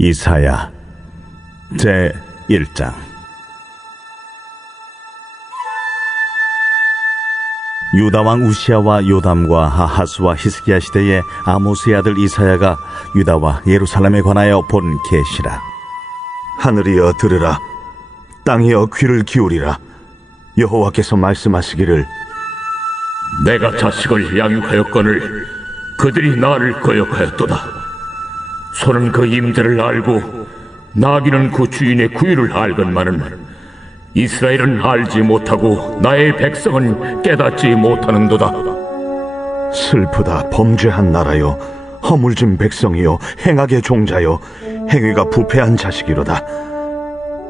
이사야 제1장. 유다왕 우시야와 요담과 아하스와 히스기야 시대에 아모스의 아들 이사야가 유다와 예루살렘에 관하여 본 계시라. 하늘이여 들으라, 땅이여 귀를 기울이라. 여호와께서 말씀하시기를, 내가 자식을 양육하였거늘 그들이 나를 거역하였도다. 소는 그 임대를 알고 나귀는 그 주인의 구유를 알건만은 이스라엘은 알지 못하고 나의 백성은 깨닫지 못하는도다. 슬프다, 범죄한 나라여, 허물진 백성이여, 행악의 종자여, 행위가 부패한 자식이로다.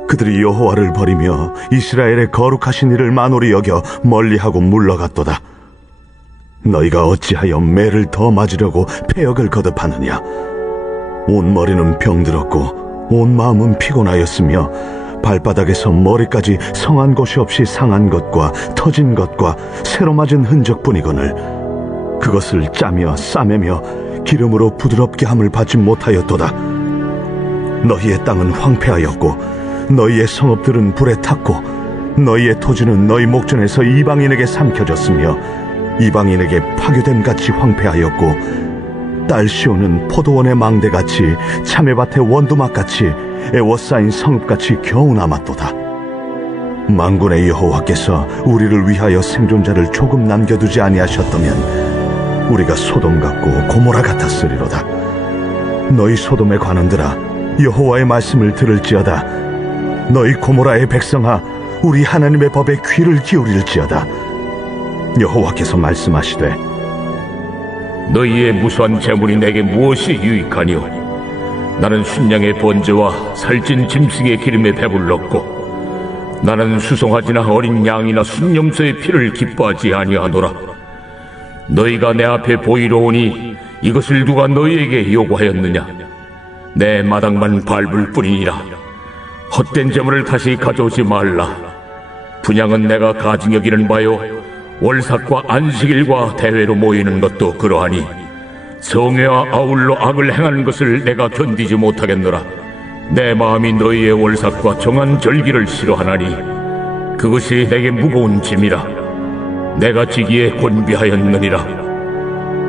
그들이 여호와를 버리며 이스라엘의 거룩하신 이를 만홀히 여겨 멀리하고 물러갔도다. 너희가 어찌하여 매를 더 맞으려고 패역을 거듭하느냐? 온 머리는 병들었고 온 마음은 피곤하였으며 발바닥에서 머리까지 성한 곳이 없이 상한 것과 터진 것과 새로 맞은 흔적뿐이거늘 그것을 짜며 싸매며 기름으로 부드럽게 함을 받지 못하였도다. 너희의 땅은 황폐하였고 너희의 성읍들은 불에 탔고 너희의 토지는 너희 목전에서 이방인에게 삼켜졌으며 이방인에게 파괴됨같이 황폐하였고 딸 시온은 포도원의 망대같이 참외밭의 원두막같이 애워싸인 성읍같이 겨우 남았도다. 만군의 여호와께서 우리를 위하여 생존자를 조금 남겨두지 아니하셨다면 우리가 소돔 같고 고모라 같았으리로다. 너희 소돔의 관원들아, 여호와의 말씀을 들을지어다. 너희 고모라의 백성아, 우리 하나님의 법에 귀를 기울일지어다. 여호와께서 말씀하시되, 너희의 무수한 재물이 내게 무엇이 유익하니요? 나는 순양의 번제와 살찐 짐승의 기름에 배불렀고 나는 수송아지나 어린 양이나 순염소의 피를 기뻐하지 아니하노라. 너희가 내 앞에 보이러 오니 이것을 누가 너희에게 요구하였느냐? 내 마당만 밟을 뿐이니라. 헛된 재물을 다시 가져오지 말라. 분향은 내가 가증 여기는 바요, 월삭과 안식일과 대회로 모이는 것도 그러하니 성회와 아울러 악을 행하는 것을 내가 견디지 못하겠노라. 내 마음이 너희의 월삭과 정한 절기를 싫어하나니 그것이 내게 무거운 짐이라. 내가 지기에 곤비하였느니라.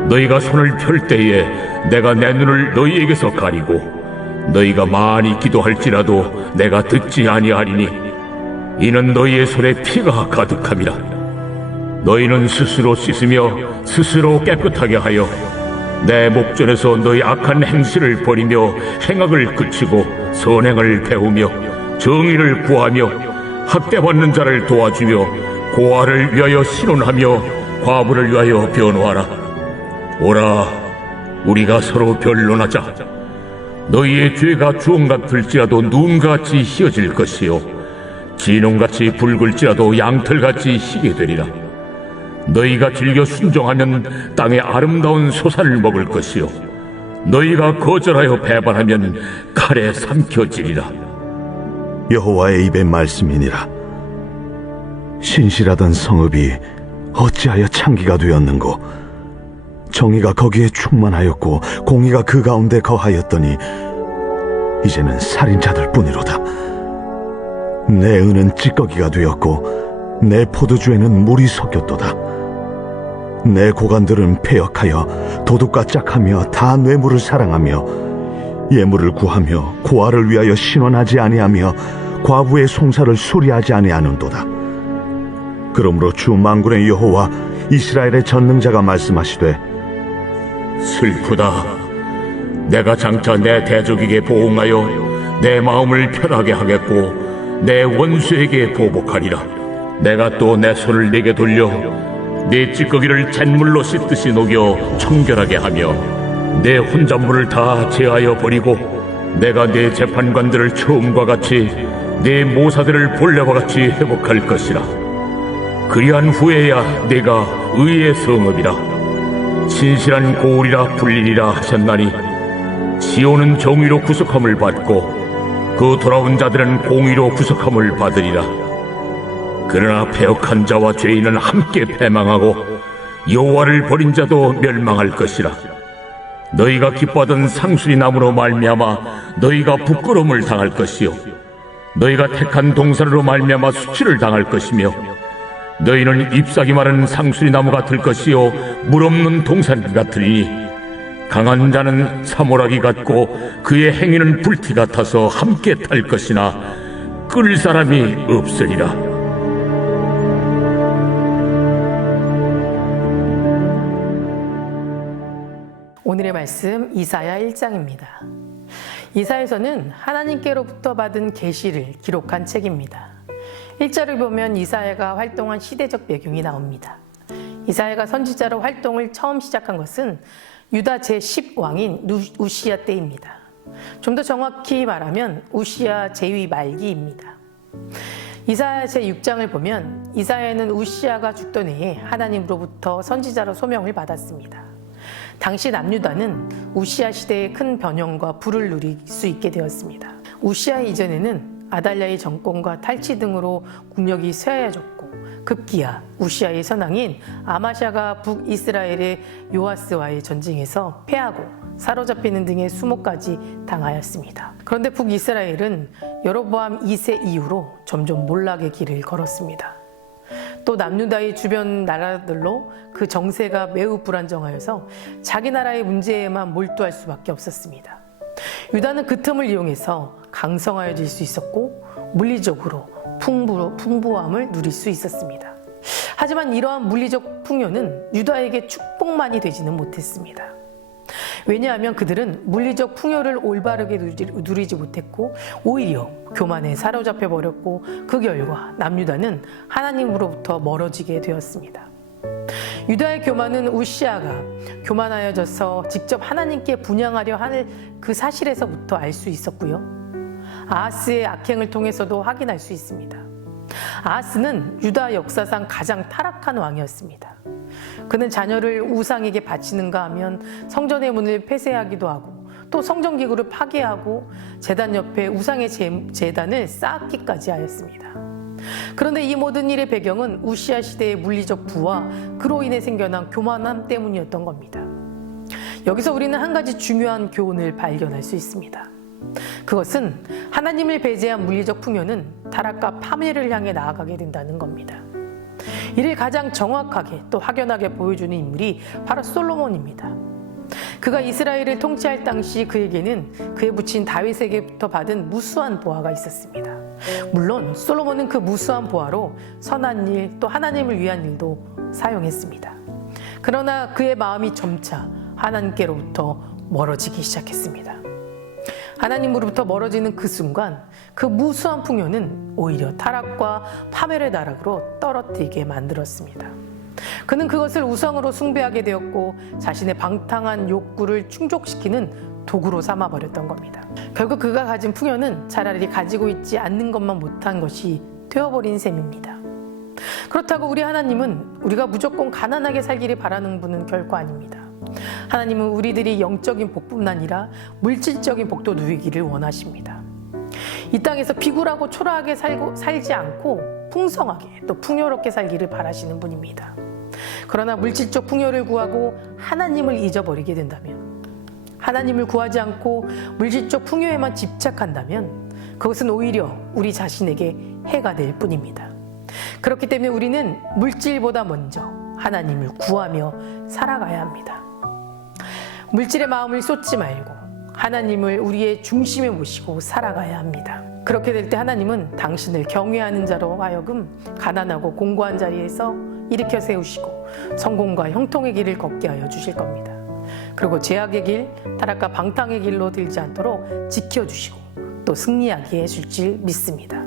너희가 손을 펼 때에 내가 내 눈을 너희에게서 가리고 너희가 많이 기도할지라도 내가 듣지 아니하리니 이는 너희의 손에 피가 가득함이라. 너희는 스스로 씻으며 스스로 깨끗하게 하여 내 목전에서 너희 악한 행실을 버리며 행악을 그치고 선행을 배우며 정의를 구하며 학대받는 자를 도와주며 고아를 위하여 신원하며 과부를 위하여 변호하라. 오라, 우리가 서로 변론하자. 너희의 죄가 주홍 같을지라도 눈같이 희어질 것이요 진홍같이 붉을지라도 양털같이 희게 되리라. 너희가 즐겨 순종하면 땅의 아름다운 소산을 먹을 것이요 너희가 거절하여 배반하면 칼에 삼켜지리라. 여호와의 입의 말씀이니라. 신실하던 성읍이 어찌하여 창기가 되었는고? 정의가 거기에 충만하였고 공의가 그 가운데 거하였더니 이제는 살인자들 뿐이로다. 내 은은 찌꺼기가 되었고 내 포도주에는 물이 섞였도다. 내 고관들은 패역하여 도둑과 짝하며 다 뇌물을 사랑하며 예물을 구하며 고아를 위하여 신원하지 아니하며 과부의 송사를 수리하지 아니하는도다. 그러므로 주 만군의 여호와 이스라엘의 전능자가 말씀하시되, 슬프다. 내가 장차 내 대적에게 보응하여 내 마음을 편하게 하겠고 내 원수에게 보복하리라. 내가 또 내 손을 네게 돌려 네 찌꺼기를 잿물로 씻듯이 녹여 청결하게 하며 내 혼잣물을 다 제하여 버리고 내가 네 재판관들을 처음과 같이 네 모사들을 본래와 같이 회복할 것이라. 그리한 후에야 내가 의의 성읍이라 신실한 고울이라 불리리라 하셨나니 시온은 정의로 구속함을 받고 그 돌아온 자들은 공의로 구속함을 받으리라. 그러나 패역한 자와 죄인은 함께 패망하고 여호와를 버린 자도 멸망할 것이라. 너희가 기뻐하던 상수리 나무로 말미암아 너희가 부끄러움을 당할 것이요 너희가 택한 동산으로 말미암아 수치를 당할 것이며 너희는 잎사귀 마른 상수리 나무가 될 것이요 물 없는 동산 같으니 강한 자는 사모라기 같고 그의 행위는 불티 같아서 함께 탈 것이나 끌 사람이 없으리라. 오늘의 말씀 이사야 1장입니다. 이사야서는 하나님께로부터 받은 계시를 기록한 책입니다. 1절을 보면 이사야가 활동한 시대적 배경이 나옵니다. 이사야가 선지자로 활동을 처음 시작한 것은 유다 제10왕인 우시야 때입니다. 좀 더 정확히 말하면 우시야 제위 말기입니다. 이사야 제6장을 보면 이사야는 우시야가 죽던 해에 하나님으로부터 선지자로 소명을 받았습니다. 당시 남유다는 우시야 시대의 큰 변형과 부를 누릴 수 있게 되었습니다. 우시야 이전에는 아달랴의 정권과 탈취 등으로 국력이 쇠해졌고 급기야 우시야의 선왕인 아마샤가 북이스라엘의 요아스와의 전쟁에서 패하고 사로잡히는 등의 수모까지 당하였습니다. 그런데 북이스라엘은 여로보암 2세 이후로 점점 몰락의 길을 걸었습니다. 또 남유다의 주변 나라들로 그 정세가 매우 불안정하여서 자기 나라의 문제에만 몰두할 수밖에 없었습니다. 유다는 그 틈을 이용해서 강성하여질 수 있었고 물리적으로 풍부함을 누릴 수 있었습니다. 하지만 이러한 물리적 풍요는 유다에게 축복만이 되지는 못했습니다. 왜냐하면 그들은 물리적 풍요를 올바르게 누리지 못했고 오히려 교만에 사로잡혀 버렸고 그 결과 남유다는 하나님으로부터 멀어지게 되었습니다. 유다의 교만은 우시야가 교만하여져서 직접 하나님께 분향하려 하는 그 사실에서부터 알 수 있었고요. 아하스의 악행을 통해서도 확인할 수 있습니다. 아하스는 유다 역사상 가장 타락한 왕이었습니다. 그는 자녀를 우상에게 바치는가 하면 성전의 문을 폐쇄하기도 하고 또 성전기구를 파괴하고 제단 옆에 우상의 제단을 쌓기까지 하였습니다. 그런데 이 모든 일의 배경은 우시야 시대의 물리적 부와 그로 인해 생겨난 교만함 때문이었던 겁니다. 여기서 우리는 한 가지 중요한 교훈을 발견할 수 있습니다. 그것은 하나님을 배제한 물리적 풍요는 타락과 파멸을 향해 나아가게 된다는 겁니다. 이를 가장 정확하게 또 확연하게 보여주는 인물이 바로 솔로몬입니다. 그가 이스라엘을 통치할 당시 그에게는 그의 부친 다윗에게부터 받은 무수한 보화가 있었습니다. 물론 솔로몬은 그 무수한 보화로 선한 일 또 하나님을 위한 일도 사용했습니다. 그러나 그의 마음이 점차 하나님께로부터 멀어지기 시작했습니다. 하나님으로부터 멀어지는 그 순간 그 무수한 풍요는 오히려 타락과 파멸의 나락으로 떨어뜨리게 만들었습니다. 그는 그것을 우상으로 숭배하게 되었고 자신의 방탕한 욕구를 충족시키는 도구로 삼아버렸던 겁니다. 결국 그가 가진 풍요는 차라리 가지고 있지 않는 것만 못한 것이 되어버린 셈입니다. 그렇다고 우리 하나님은 우리가 무조건 가난하게 살기를 바라는 분은 결코 아닙니다. 하나님은 우리들이 영적인 복뿐만 아니라 물질적인 복도 누리기를 원하십니다. 이 땅에서 비굴하고 초라하게 살지 않고 풍성하게 또 풍요롭게 살기를 바라시는 분입니다. 그러나 물질적 풍요를 구하고 하나님을 잊어버리게 된다면, 하나님을 구하지 않고 물질적 풍요에만 집착한다면 그것은 오히려 우리 자신에게 해가 될 뿐입니다. 그렇기 때문에 우리는 물질보다 먼저 하나님을 구하며 살아가야 합니다. 물질의 마음을 쏟지 말고 하나님을 우리의 중심에 모시고 살아가야 합니다. 그렇게 될 때 하나님은 당신을 경외하는 자로 하여금 가난하고 공고한 자리에서 일으켜 세우시고 성공과 형통의 길을 걷게 하여 주실 겁니다. 그리고 죄악의 길, 타락과 방탕의 길로 들지 않도록 지켜주시고 또 승리하게 해줄 줄 믿습니다.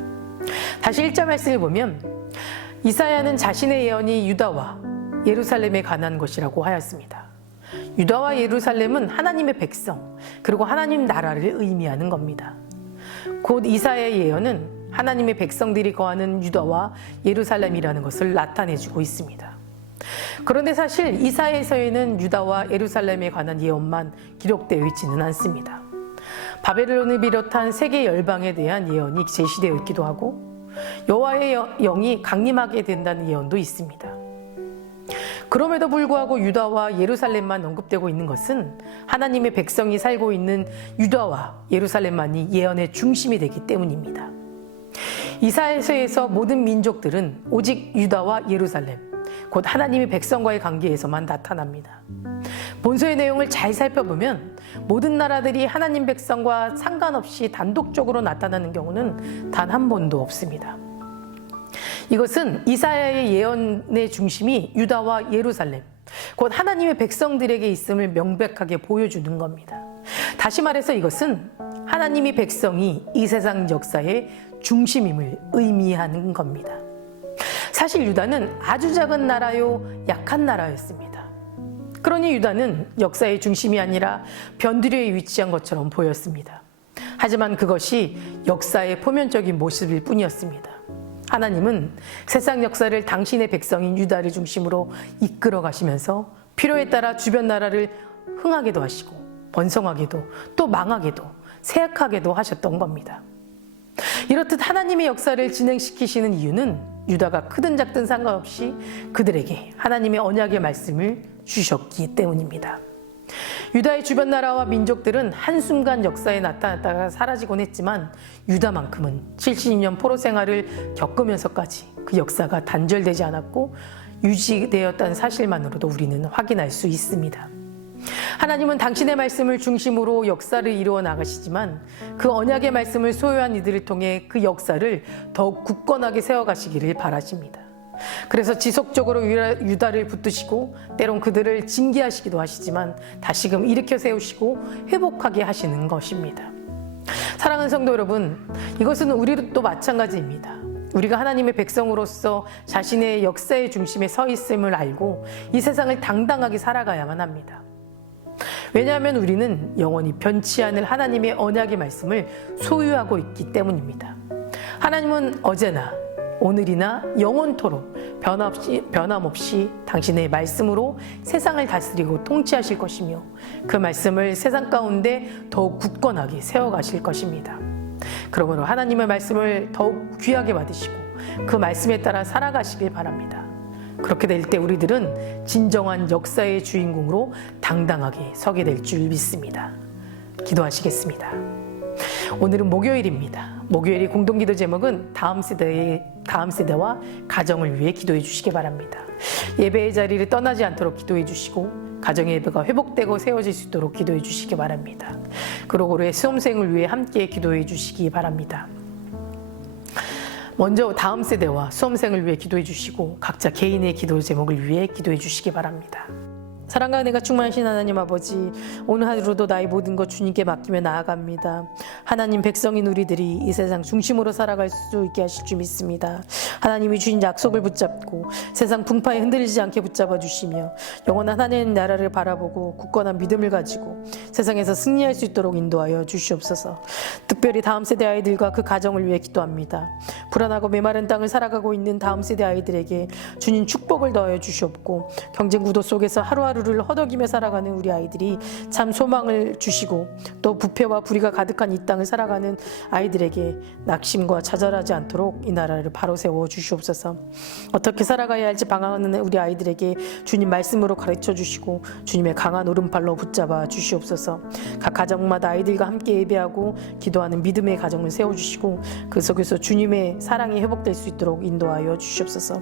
다시 1절 말씀을 보면 이사야는 자신의 예언이 유다와 예루살렘에 관한 것이라고 하였습니다. 유다와 예루살렘은 하나님의 백성 그리고 하나님 나라를 의미하는 겁니다. 곧 이사야의 예언은 하나님의 백성들이 거하는 유다와 예루살렘이라는 것을 나타내주고 있습니다. 그런데 사실 이사야서에는 유다와 예루살렘에 관한 예언만 기록되어 있지는 않습니다. 바벨론을 비롯한 세계 열방에 대한 예언이 제시되어 있기도 하고 여호와의 영이 강림하게 된다는 예언도 있습니다. 그럼에도 불구하고 유다와 예루살렘만 언급되고 있는 것은 하나님의 백성이 살고 있는 유다와 예루살렘만이 예언의 중심이 되기 때문입니다. 이사야서에서 모든 민족들은 오직 유다와 예루살렘, 곧 하나님의 백성과의 관계에서만 나타납니다. 본서의 내용을 잘 살펴보면 모든 나라들이 하나님 백성과 상관없이 단독적으로 나타나는 경우는 단 한 번도 없습니다. 이것은 이사야의 예언의 중심이 유다와 예루살렘, 곧 하나님의 백성들에게 있음을 명백하게 보여주는 겁니다. 다시 말해서 이것은 하나님의 백성이 이 세상 역사의 중심임을 의미하는 겁니다. 사실 유다는 아주 작은 나라요, 약한 나라였습니다. 그러니 유다는 역사의 중심이 아니라 변두리에 위치한 것처럼 보였습니다. 하지만 그것이 역사의 표면적인 모습일 뿐이었습니다. 하나님은 세상 역사를 당신의 백성인 유다를 중심으로 이끌어 가시면서 필요에 따라 주변 나라를 흥하게도 하시고 번성하게도 또 망하게도 쇠약하게도 하셨던 겁니다. 이렇듯 하나님의 역사를 진행시키시는 이유는 유다가 크든 작든 상관없이 그들에게 하나님의 언약의 말씀을 주셨기 때문입니다. 유다의 주변 나라와 민족들은 한순간 역사에 나타났다가 사라지곤 했지만 유다만큼은 70년 포로 생활을 겪으면서까지 그 역사가 단절되지 않았고 유지되었다는 사실만으로도 우리는 확인할 수 있습니다. 하나님은 당신의 말씀을 중심으로 역사를 이루어 나가시지만 그 언약의 말씀을 소유한 이들을 통해 그 역사를 더욱 굳건하게 세워가시기를 바라십니다. 그래서 지속적으로 유다를 붙드시고 때론 그들을 징계하시기도 하시지만 다시금 일으켜 세우시고 회복하게 하시는 것입니다. 사랑하는 성도 여러분, 이것은 우리도 마찬가지입니다. 우리가 하나님의 백성으로서 자신의 역사의 중심에 서 있음을 알고 이 세상을 당당하게 살아가야만 합니다. 왜냐하면 우리는 영원히 변치 않을 하나님의 언약의 말씀을 소유하고 있기 때문입니다. 하나님은 어제나 오늘이나 영원토록 변함없이 당신의 말씀으로 세상을 다스리고 통치하실 것이며 그 말씀을 세상 가운데 더욱 굳건하게 세워가실 것입니다. 그러므로 하나님의 말씀을 더욱 귀하게 받으시고 그 말씀에 따라 살아가시길 바랍니다. 그렇게 될 때 우리들은 진정한 역사의 주인공으로 당당하게 서게 될 줄 믿습니다. 기도하시겠습니다. 오늘은 목요일입니다. 목요일의 공동기도 제목은 다음 세대와 가정을 위해 기도해 주시기 바랍니다. 예배의 자리를 떠나지 않도록 기도해 주시고 가정의 예배가 회복되고 세워질 수 있도록 기도해 주시기 바랍니다. 그리고 올해 수험생을 위해 함께 기도해 주시기 바랍니다. 먼저 다음 세대와 수험생을 위해 기도해 주시고 각자 개인의 기도 제목을 위해 기도해 주시기 바랍니다. 사랑과 은혜가 충만하신 하나님 아버지, 오늘 하루도 나의 모든 것 주님께 맡기며 나아갑니다. 하나님 백성인 우리들이 이 세상 중심으로 살아갈 수 있게 하실 줄 믿습니다. 하나님이 주신 약속을 붙잡고 세상 풍파에 흔들리지 않게 붙잡아 주시며 영원한 하나님 나라를 바라보고 굳건한 믿음을 가지고 세상에서 승리할 수 있도록 인도하여 주시옵소서. 특별히 다음 세대 아이들과 그 가정을 위해 기도합니다. 불안하고 메마른 땅을 살아가고 있는 다음 세대 아이들에게 주님 축복을 더하여 주시옵고 경쟁 구도 속에서 하루하루를 허덕이며 살아가는 우리 아이들이 참 소망을 주시고 또 부패와 불의가 가득한 이 땅을 살아가는 아이들에게 낙심과 좌절하지 않도록 이 나라를 바로 세워 주시옵소서. 어떻게 살아가야 할지 방황하는 우리 아이들에게 주님 말씀으로 가르쳐 주시고 주님의 강한 오른팔로 붙잡아 주시옵소서. 각 가정마다 아이들과 함께 예배하고 기도하는 믿음의 가정을 세워주시고 그 속에서 주님의 사랑이 회복될 수 있도록 인도하여 주시옵소서.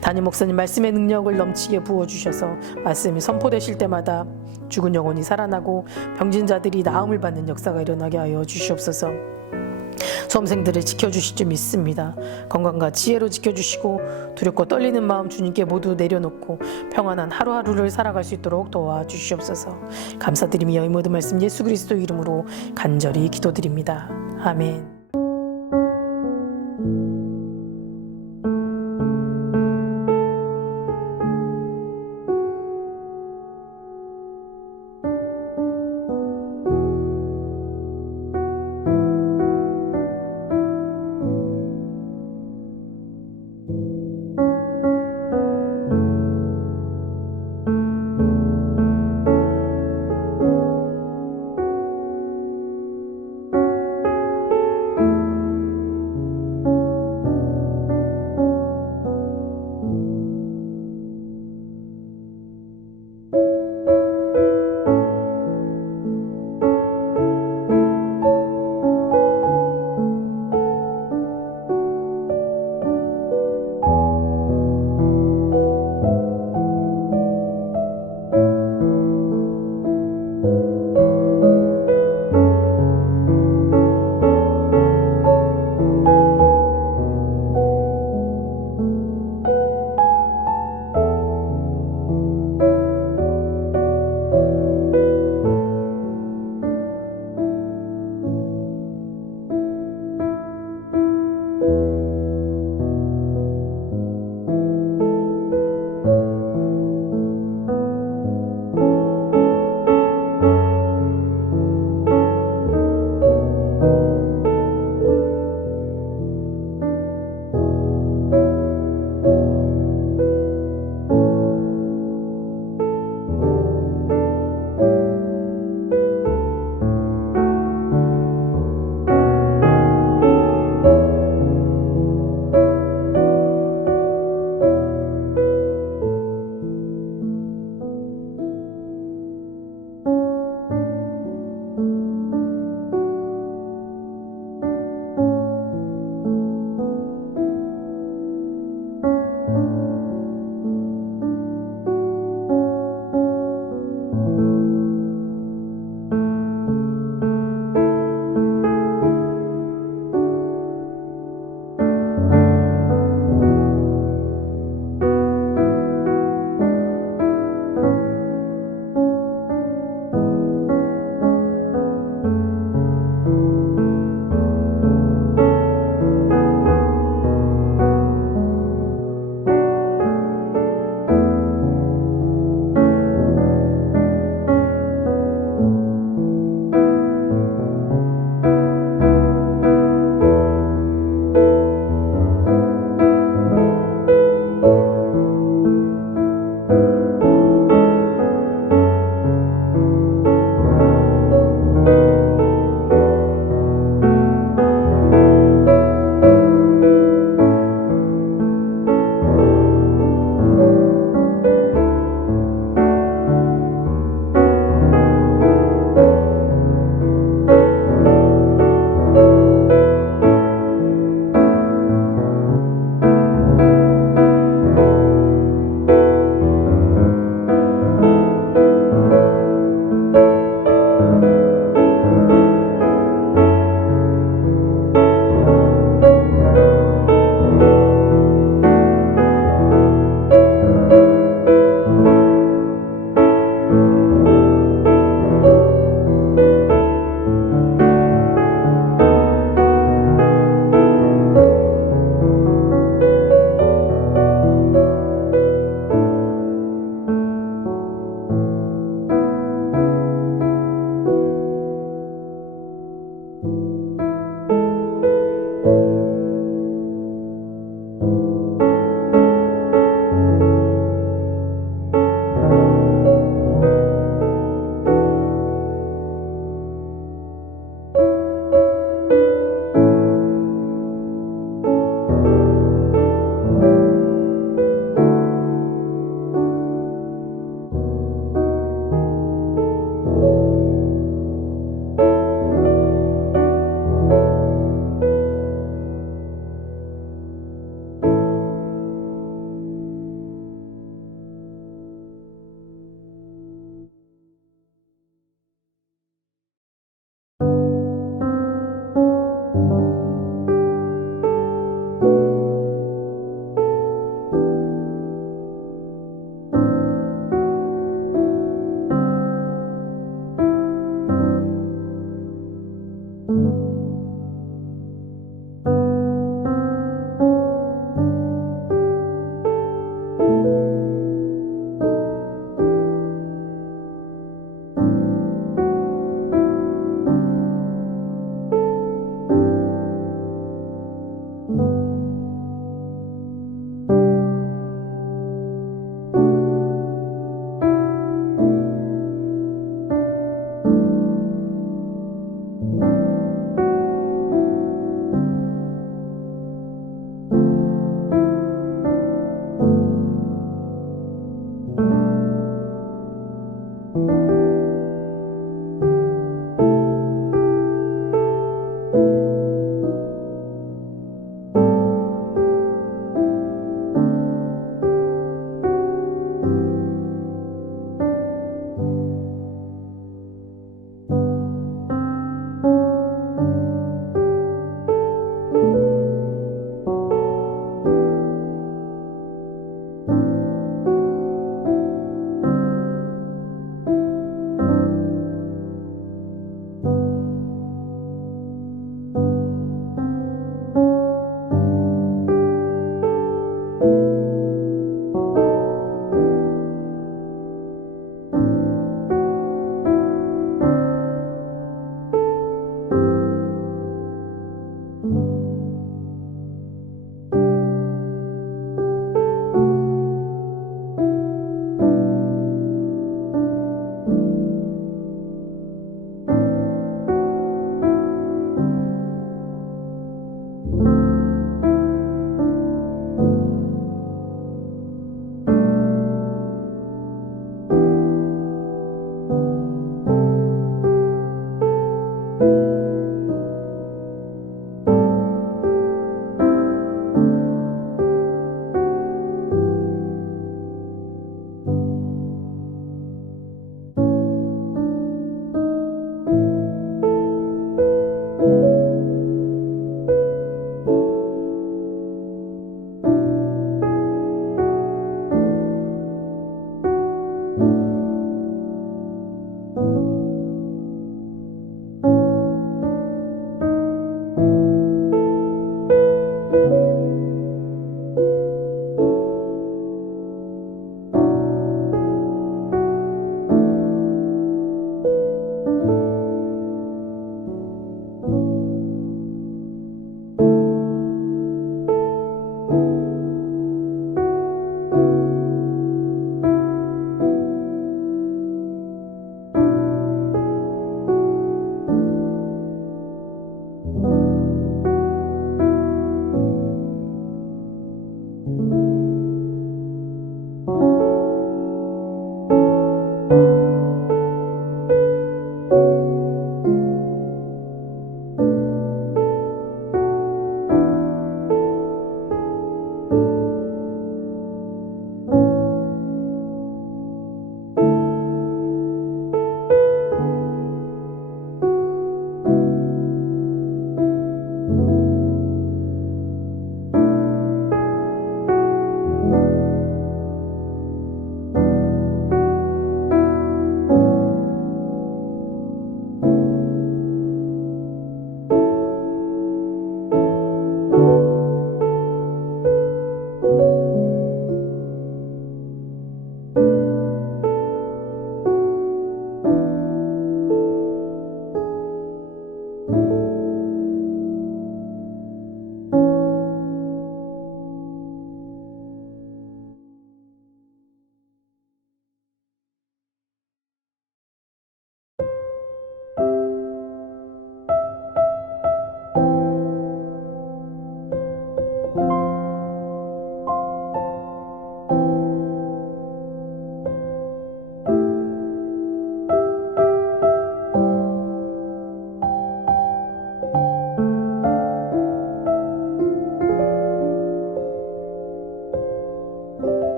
담임 목사님 말씀의 능력을 넘치게 부어주셔서 말씀이 선포되실 때마다 죽은 영혼이 살아나고 병진 자들이 나음을 받는 역사가 일어나게 하여 주시옵소서. 수험생들을 지켜주실 줄 믿습니다. 건강과 지혜로 지켜주시고 두렵고 떨리는 마음 주님께 모두 내려놓고 평안한 하루하루를 살아갈 수 있도록 도와주시옵소서. 감사드리며 이 모든 말씀 예수 그리스도 이름으로 간절히 기도드립니다. 아멘.